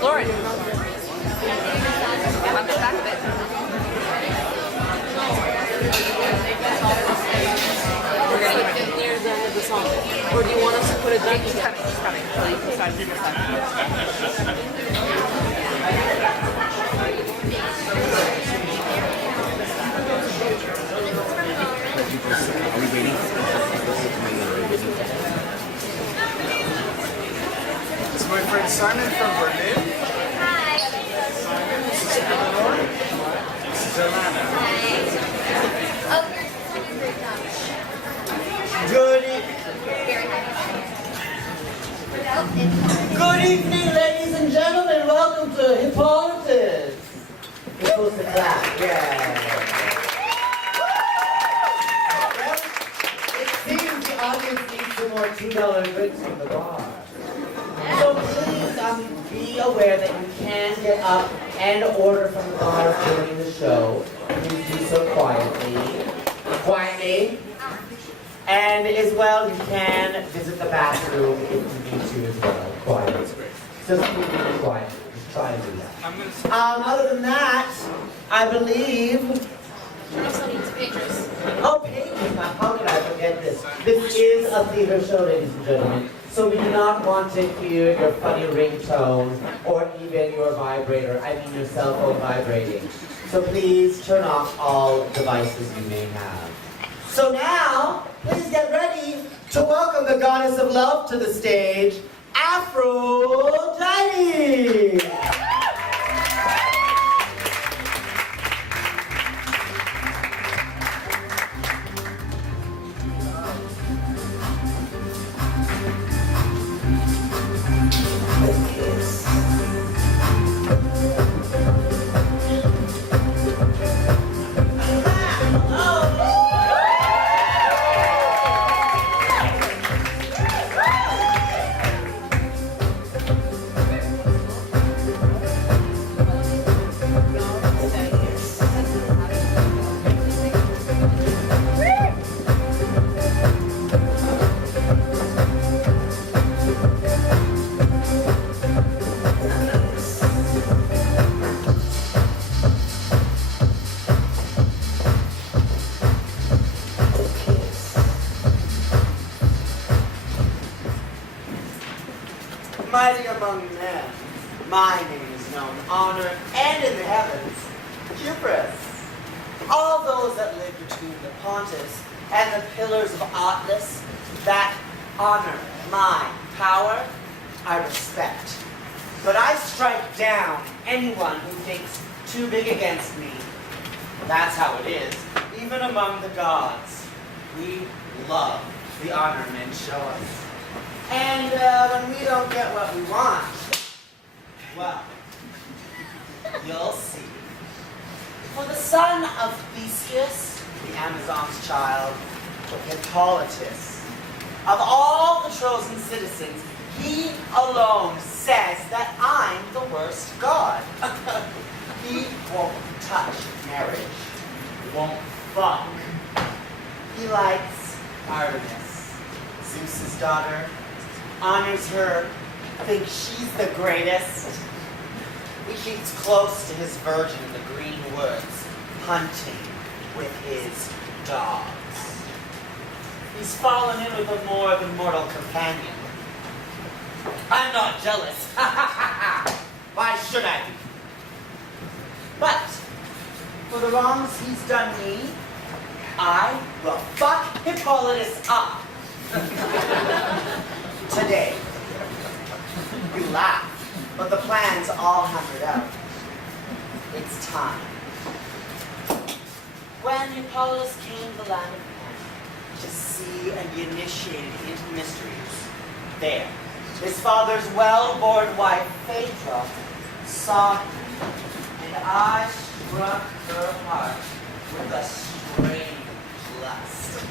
Lauren. On the back of it. We're going to get near the end of the song. Or do you want us to put it back? She's coming. She's coming. So you can decide. Are we waiting? It's my friend Simon from Berlin. Hi. Simon, this is Eleanor. This is Alana. Oh, you're very dumb. Good evening, ladies and gentlemen. Welcome to Hippolytus. You're supposed to clap. Yeah. Well, it seems the audience needs some more $2 drinks from the bar. So please be aware that you can get up and order from the bar during the show. Please do so quietly. Quietly. And as well, you can visit the bathroom if you need to as well. Quietly. Just keep it quiet. Just try and do that. Other than that, I believe... Oh, pages. How could I forget this? This is a theater show, ladies and gentlemen. So we do not want to hear your funny ringtone or even your vibrator. I mean your cell phone vibrating. So please turn off all devices you may have. So now, please get ready to welcome the goddess of love to the stage, Aphrodite! Mighty among men, my name is known, honor, and in the heavens, hubris. All those that live between the Pontus and the pillars of Atlas, that honor my power, I respect. But I strike down anyone who thinks too big against me. That's how it is, even among the gods. We love the honor men show us. And when we don't get what we want, well, you'll see. For the son of Theseus, the Amazon's child, Hippolytus, of all the Trojan citizens, he alone says that I'm the worst god. He won't touch marriage, won't fuck. He likes Artemis, Zeus's daughter, honors her, thinks she's the greatest. He keeps close to his virgin in the green woods, hunting with his dogs. He's fallen in with a more than mortal companion. I'm not jealous. Why should I be? But for the wrongs he's done me, I will fuck Hippolytus up. Today. You laugh, but the plan's all hammered out. It's time. When Hippolytus came to the land of men to see and be initiated into mysteries, there, his father's well-born wife, Phaedra, saw him, and I struck her heart with a strange lust.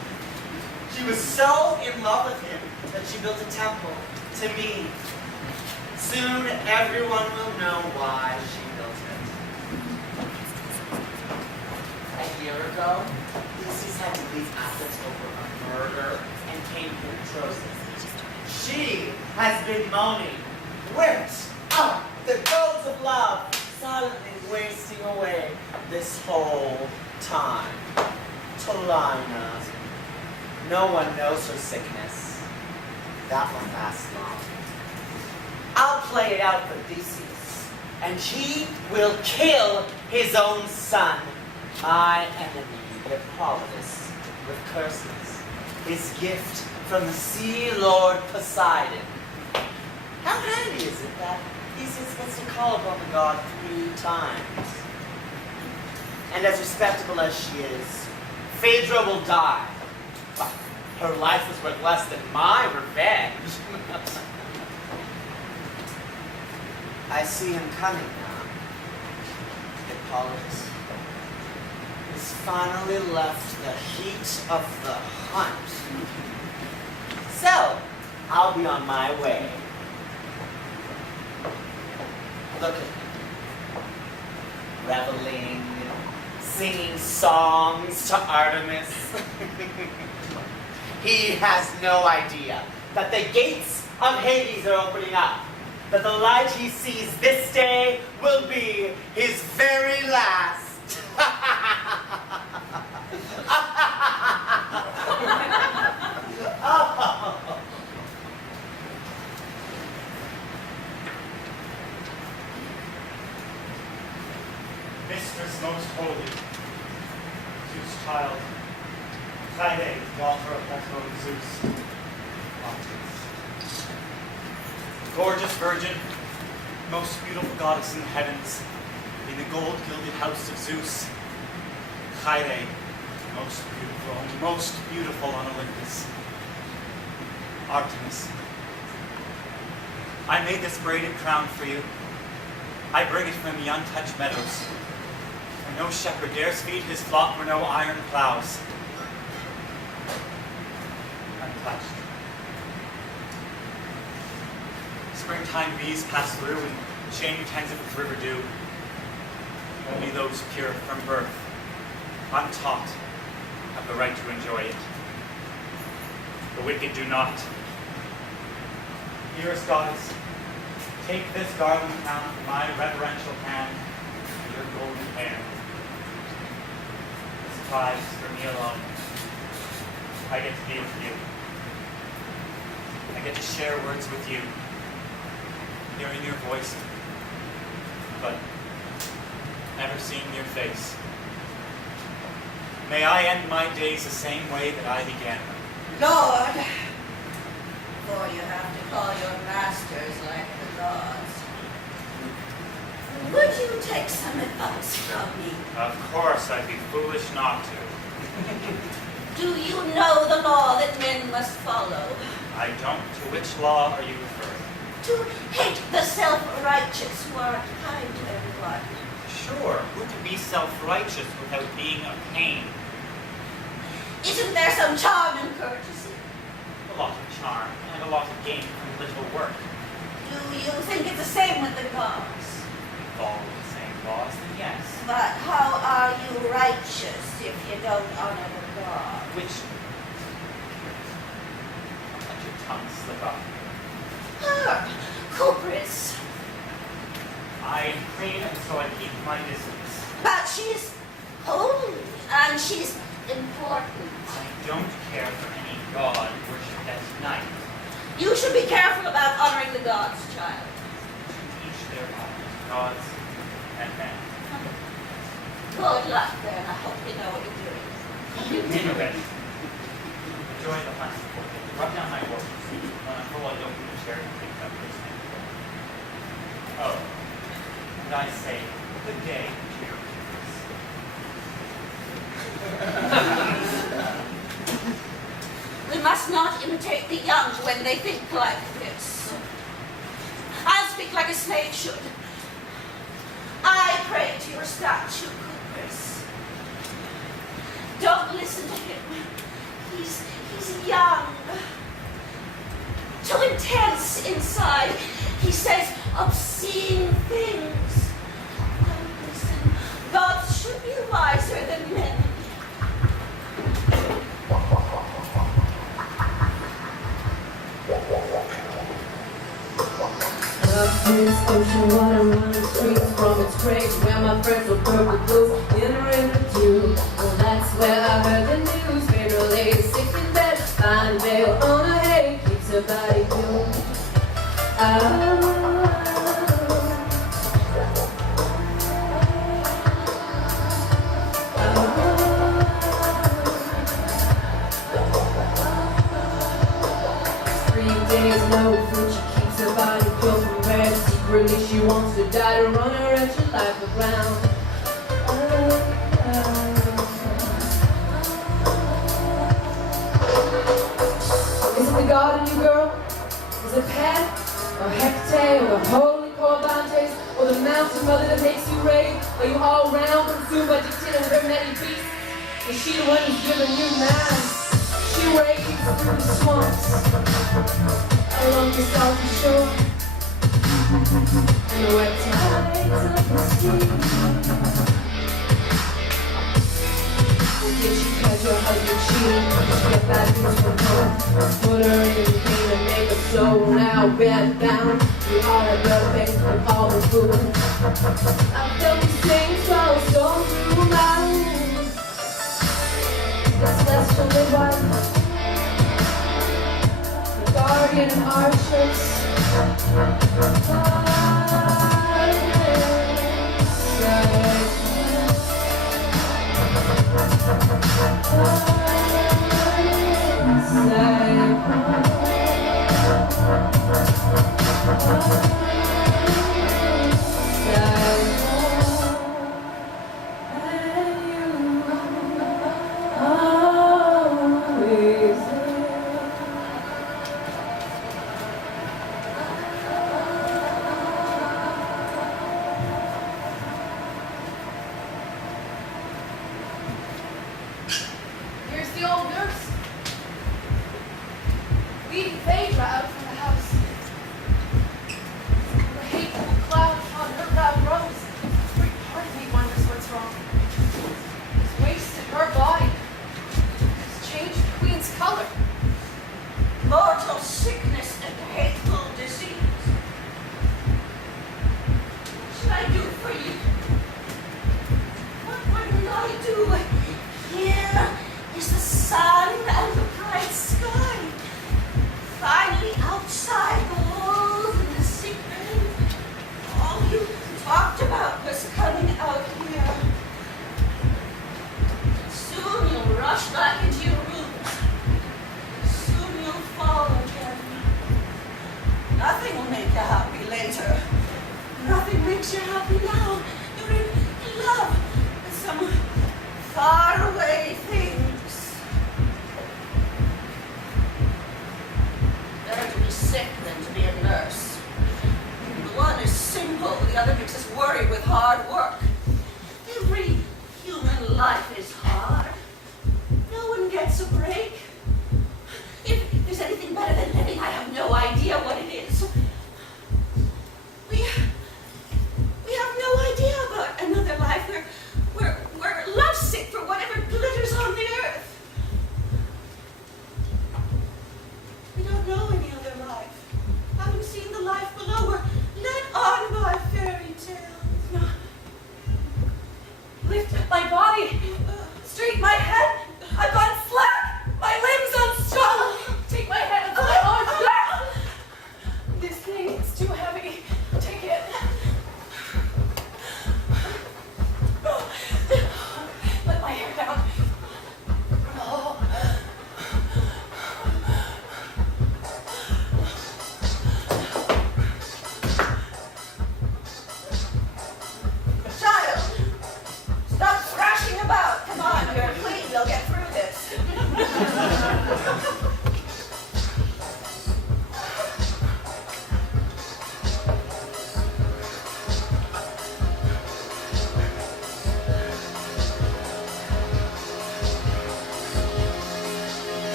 She was so in love with him that she built a temple to me. Soon everyone will know why she built it. A year ago, Theseus had to leave Athens over a murder and came here to Trojan. She has been moaning. Whipped up the goats of love, silently wasting away this whole time. Talina. No one knows her sickness. That won't last long. I'll play it out for Theseus, and he will kill his own son, my enemy, Hippolytus, with curses, his gift from the sea lord Poseidon. How handy is it that Theseus gets to call upon the god 3 times? And as respectable as she is, Phaedra will die. But her life was worth less than my revenge. I see him coming now. Hippolytus has finally left the heat of the hunt. So, I'll be on my way. Look at him. Reveling, singing songs to Artemis. He has no idea that the gates of Hades are opening up. That the light he sees this day will be his very last. Mistress most holy, Zeus' child, Psyche, daughter of Hector and Zeus, Artemis. Gorgeous virgin, most beautiful goddess in the heavens, in the gold-gilded house of Zeus, Psyche, most beautiful on Olympus. Artemis, I made this braided crown for you. I bring it from the untouched meadows, where no shepherd dares feed his flock, where no iron plows. Untouched. Springtime bees pass through and chain tends it with river dew. Only those pure from birth, untaught, have the right to enjoy it. The wicked do not. Dearest goddess, take this garland crown from my reverential hand and your golden hair. This prize for me alone. I get to be with you. I get to share words with you, hearing your voice, but never seeing your face. May I end my days the same way that I began them. Lord, for you have to call your masters like the gods. Would you take some advice from me? Of course, I'd be foolish not to. Do you know the law that men must follow? I don't. To which law are you referring? To hate the self-righteous who are kind to everyone. Sure, who can be self-righteous without being a pain? Isn't there some charm in courtesy? A lot of charm and a lot of gain from little work. Do you think it's the same with the gods? Follow the same laws, then yes. But how are you righteous if you don't honor the god? Which? Let your tongue slip up. Cobras. I am clean, and so I keep my distance. But she's holy and she's important. I don't care for any god worshipped at night. You should be careful about honoring the gods, child. To each their own, gods and men. Good luck then. I hope you know what you're doing. Anyway, enjoy the hunt. Rub down my horse. When I'm full, I don't need a chair to pick up this thing. Oh, and I say, good day to your We must not imitate the young when they think like this. I'll speak like a snake should. I pray to your statue, Cupris. Don't listen to him. He's young. Too intense inside. He says obscene things. Don't listen. Gods should be wiser than men. This ocean water running streets from its grave, where my friends were purple blue in a river too. Well, that's where I heard the news. Pedro lay sick in bed, fine veil on her head, keeps her body cool. No food, she keeps her body pure from red. Secretly she wants to die to run her wretched life aground. Is it the garden, you girl? Is it Pat, or Hecate, or the holy Corbantes, or the mountain mother that makes you rave? Are you all round consumed by dictator and her many beasts? Is she the one who's giving you mine? She raves through the swamps along the salty shore, and the wet tides of the sea. Did she catch your husband cheating? Did she get bad news from home? Put her in the pain and make her so now bed bound. We all have better things than all the food. I felt these things while I was going through my room. This celestial white guardian archers, Here's the old nurse, leading Phaedra out from the house. The hateful cloud on her brow rose. Every part of me wonders what's wrong. It's wasted her body. It's changed the queen's color. Mortal sickness and hateful disease. What should I do for you? What will I do? Here is the sun and the bright sky. Finally outside the walls and the secret. All you talked about was coming out here. Soon you'll rush back into your rooms. Soon you'll fall again. Nothing will make you happy later. Nothing makes you happy now. You're in love with some faraway things. Better to be sick than to be a nurse. The one is simple, the other makes us worry with hard work. Every human life is hard. No one gets a break. If there's anything better than living, I have no idea what it is. We have no idea about another life. We're lovesick for whatever glitters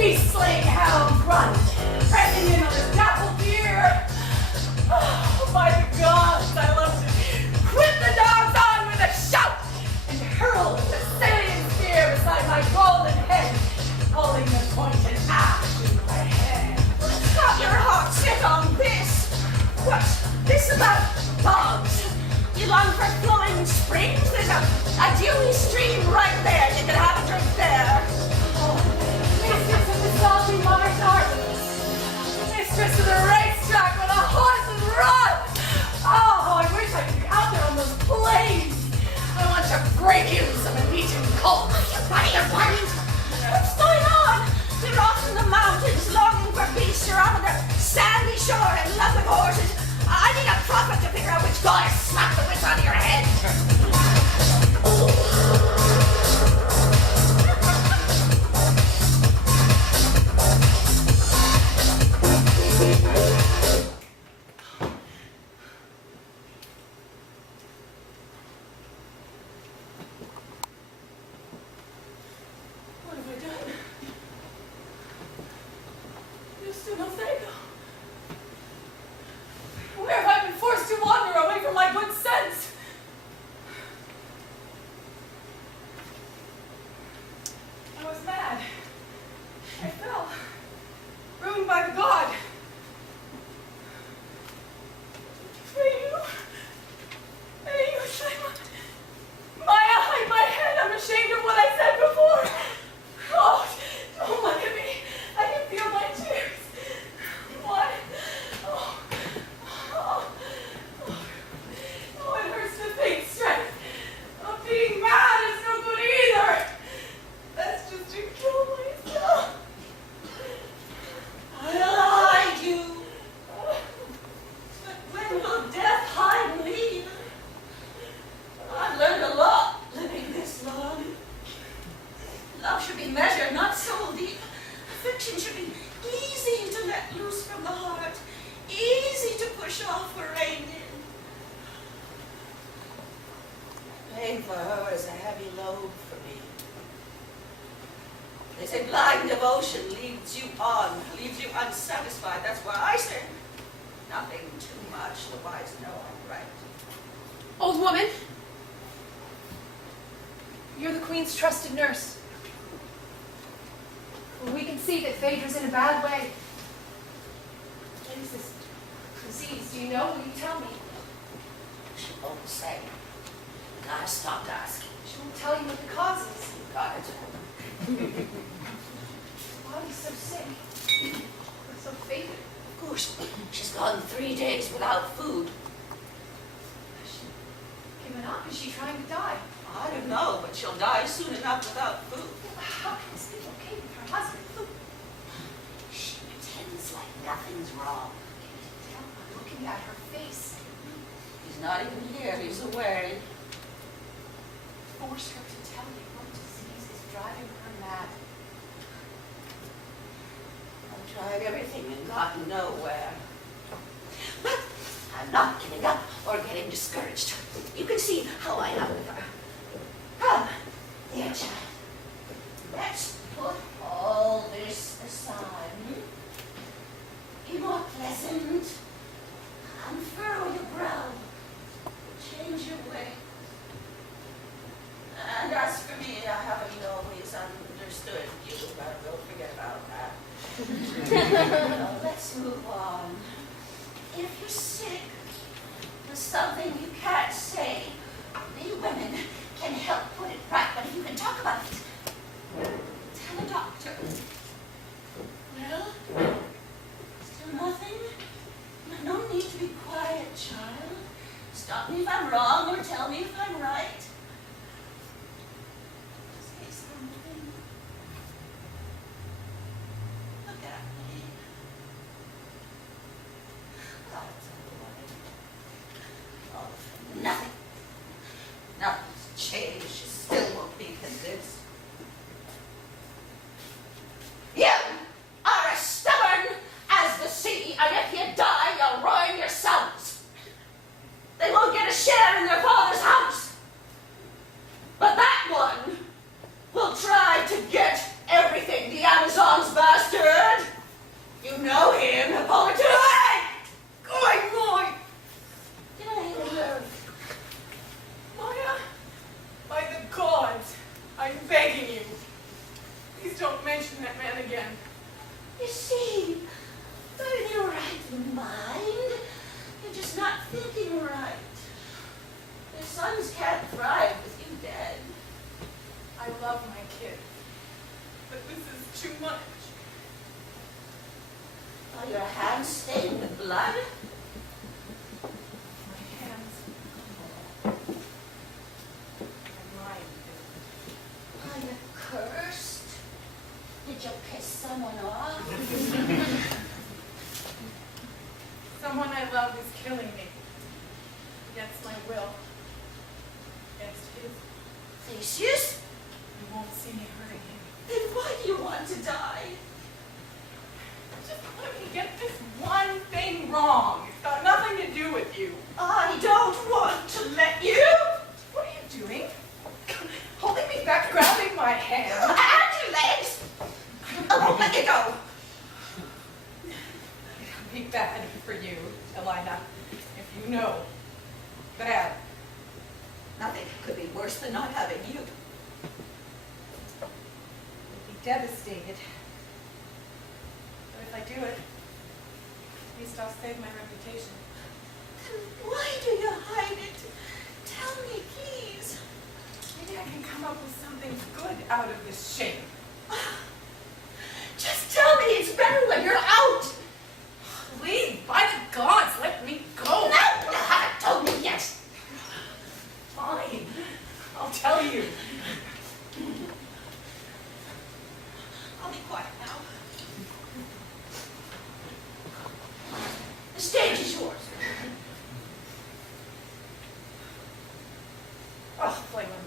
beast-slaying hounds run, pressing in on the dappled deer. Oh, by the gods, I love to whip the dogs on with a shout and hurl the Thessalian spear beside my golden head, holding the pointed axe in my hand. Stop your heart set on this. What's this about dogs? You long for flowing springs? There's a dewy stream right there. You can have a drink there. Mistress of the salty marsh ardennes, mistress of the racetrack where the horses run. Oh, I wish I could be out there on those plains. I want to break in some Eton colt. What's going on? You're off in the mountains longing for peace. You're on the sandy shore in love with horses. I need a prophet to figure out which goddess slapped the wits out of your head. What have I done? Just nothing. Where have I been forced to wander away from my good sense? I was mad. I fell. Ruined by the god. May you shame my eye, my head. I'm ashamed of what I said before. Oh, don't look at me. I can feel my tears. What? Oh, it hurts to think strength. Oh, being mad is no good either. That's just to kill myself. I'll hide you. But when will death hide me? I've learned a lot living this long. Love should be measured, not soul deep. Affection should be easy to let loose from the heart, easy to push off or rein in. Pain for her is a heavy load for me. They say blind devotion leads you on, leaves you unsatisfied. That's why I say nothing too much. The wise know I'm right. Old woman, you're the queen's trusted nurse. We can see that Phaedra's in a bad way. What is this disease? Do you know? Will you tell me? She won't say. Gotta stop asking. She won't tell you what the cause is. You got it. Why are you so sick? Or so faded? Of course, she's gone 3 days without food. Has she given up? Is she trying to die? I don't know, but she'll die soon enough without food. How can this be okay with her husband? She pretends like nothing's wrong. Can you tell by looking at her face? He's not even here. He's away. Force her to tell you what disease is driving her mad. I've tried everything and gotten nowhere. But I'm not giving up or getting discouraged. You can see how I am with her. Come, dear child. Let's put all this aside. Be more pleasant. Unfurrow your brow. Change your way. And as for me, I haven't always understood you, but don't forget about that. Now, let's move on. If you're sick with something you can't say, we women can help put it right, but if you can talk about it, tell a doctor. Well, still nothing? No need to be quiet, child. Stop me if I'm wrong or tell me if I'm right. Say something. Look at me. Oh, it's a boy. All for nothing. Nothing's changed. She still won't be convinced. know him, Hippolytus? Going. Get out of here. Maya, by the gods, I'm begging you. Please don't mention that man again. You see, you're in your right mind. You're just not thinking right. Your sons can't thrive with you dead. I love my kid, but this is too much. Are your hands stained with blood? My hands and mine. Are you cursed? Did you piss someone off? Someone I love is killing me. Against my will. Against his. Theseus? You won't see me hurting him. Then why do you want to die? Just let me get this one thing wrong. It's got nothing to do with you. I don't want to let you. What are you doing? Holding me back, grabbing my hand. And your legs. I won't let you go. It'll be bad for you, Elina, if you know. Bad. Nothing could be worse than not having you. You'll be devastated. But if I do it, at least I'll save my reputation. Then why do you hide it? Tell me, please. Maybe I can come up with something good out of this shame. Just tell me it's better when you're out. Please, by the gods, let me go. No, you haven't told me yet. Fine. I'll tell you. I'll be quiet now. The stage is yours. Oh, blame him.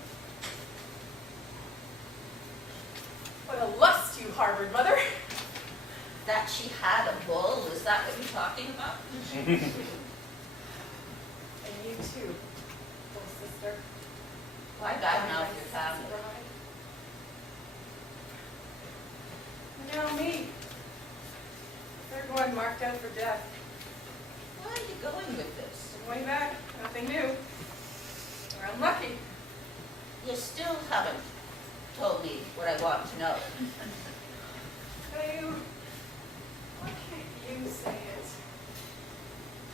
What a lust you harbored, Mother. That she had a bull, is that what you're talking about? And you too, little sister. Why God knows your family. And now me. Third one marked out for death. Why are you going with this? Way back, nothing new. You're unlucky. You still haven't told me what I want to know. Why can't you say it?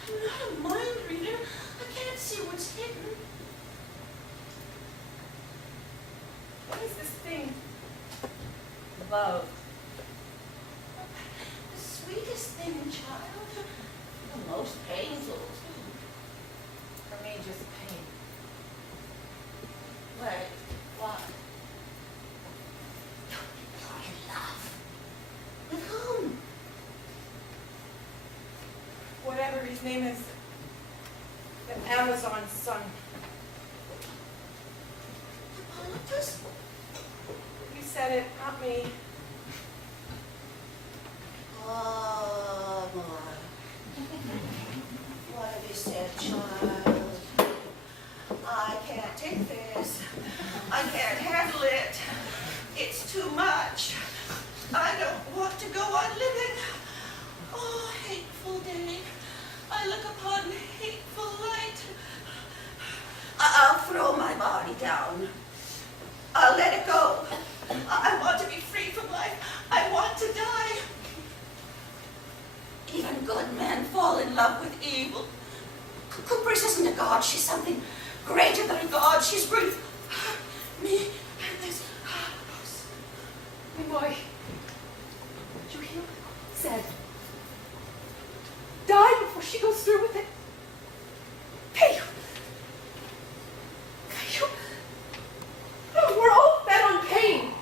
I'm not a mind reader. I can't see what's hidden. What is this thing? Love. The sweetest thing, child. The most painful, too. For me, just pain. Wait, what? You're in love. With whom? Whatever his name is. The Amazon's son. Hippolytus? You said it, not me. Oh, boy. What have you said, child? I can't take this. I can't handle it. It's too much. I don't want to go on living. Oh, hateful day. I look upon hateful light. I'll throw my body down. I'll let it go. I want to be free from life. I want to die. Even good men fall in love with evil. Cuprous isn't a god. She's something greater than a god. She's breathed me and this house. Hey, boy. Did you hear what the said? Die before she goes through with it. Hey! We're all fed on pain.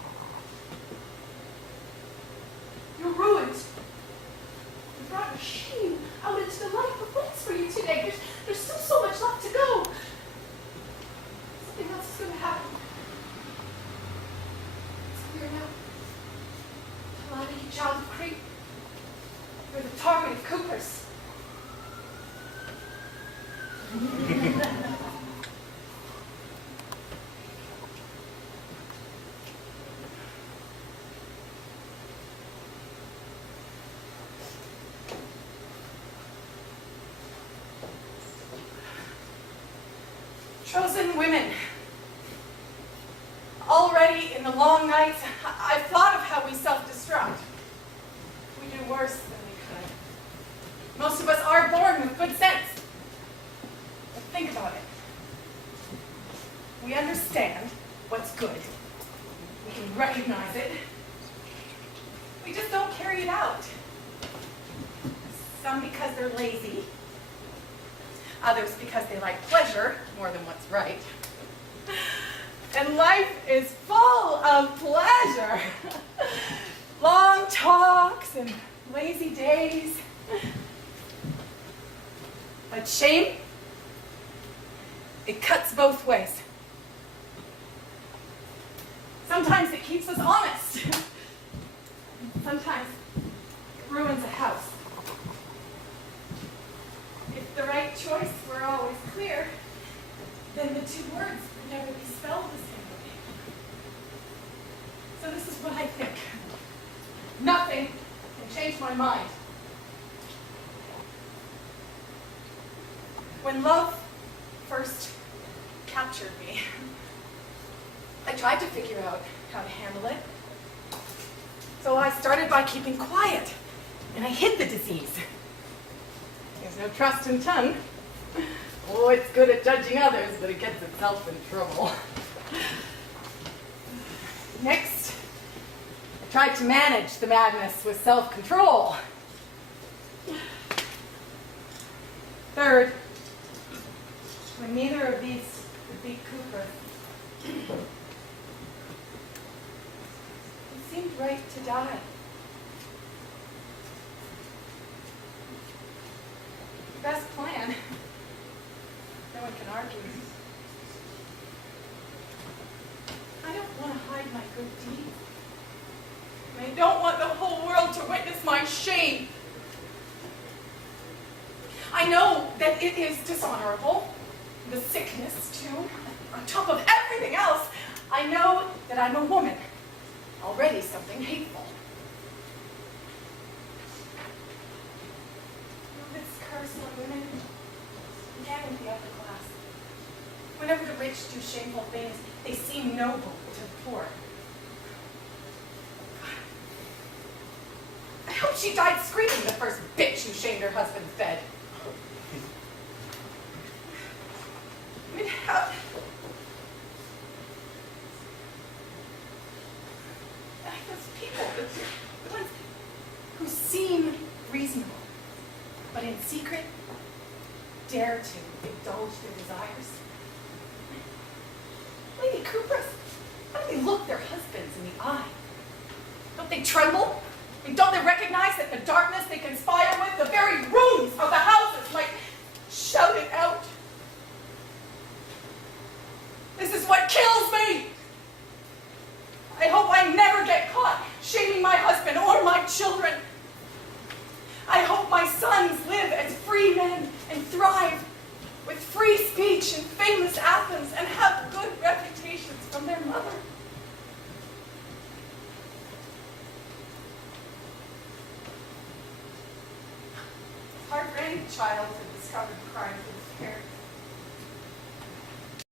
You're ruined. You brought your shame out into the light that waits for you today. There's still so much left to go. Something else is going to happen. It's clear now. Alana, you child of Crete. You're the target of Cooper's. Chosen women. Already in the long nights, I've thought of how we self-destruct. We do worse than we could. Most of us are born with good sense. But think about it. We understand what's good. We can recognize it. We just don't carry it out. Some because they're lazy. Others because they like pleasure more than what's right. And life is full of pleasure. Long talks and lazy days. But shame, it cuts both ways. Sometimes it keeps us honest. Sometimes it ruins a house. If the right choice were always clear, then the two words would never be spelled the same way. So this is what I think. Nothing can change my mind. When love first captured me, I tried to figure out how to handle it. So I started by keeping quiet, and I hid the disease. There's no trust in tongue. Oh, it's good at judging others, but it gets itself in trouble. Next, I tried to manage the madness with self-control. Third, when neither of these would beat Cooper, it seemed right to die. Best plan. No one can argue. I don't want to hide my good deeds. And I don't want the whole world to witness my shame. I know that it is dishonorable. The sickness, too. On top of everything else, I know that I'm a woman. Already something hateful. This curse on women began in the upper class. Whenever the rich do shameful things, they seem noble to the poor. I hope she died screaming, the first bitch who shamed her husband's bed. I mean, how... Those people, the ones who seem reasonable, but in secret dare to indulge their desires. Lady Cooper, how do they look their husbands in the eye? Don't they tremble? And don't they recognize that the darkness they conspire with, the very rooms of the houses might shout it out? This is what kills me! I hope I never get caught shaming my husband or my children. I hope my sons live as free men and thrive with free speech in famous Athens and have good reputations from their mother. It's hard for any child to discover the crimes of his parents.